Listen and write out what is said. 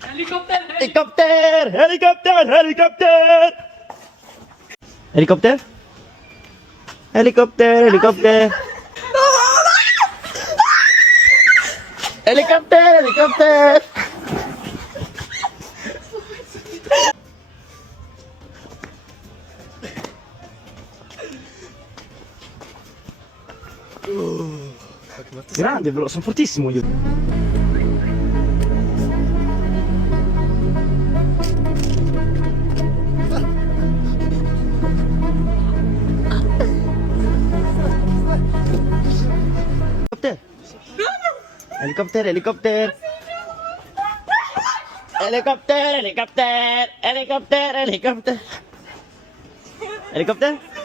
Helikopter! Helikopter! Helikopter! Helikopter! Helikopter? Helikopter! Helikopter! Helikopter! Helikopter! Grande bro, sono fortissimo io. Helikopter. Helikopter, helikopter. Helikopter, helikopter. Helikopter, helikopter. Helikopter?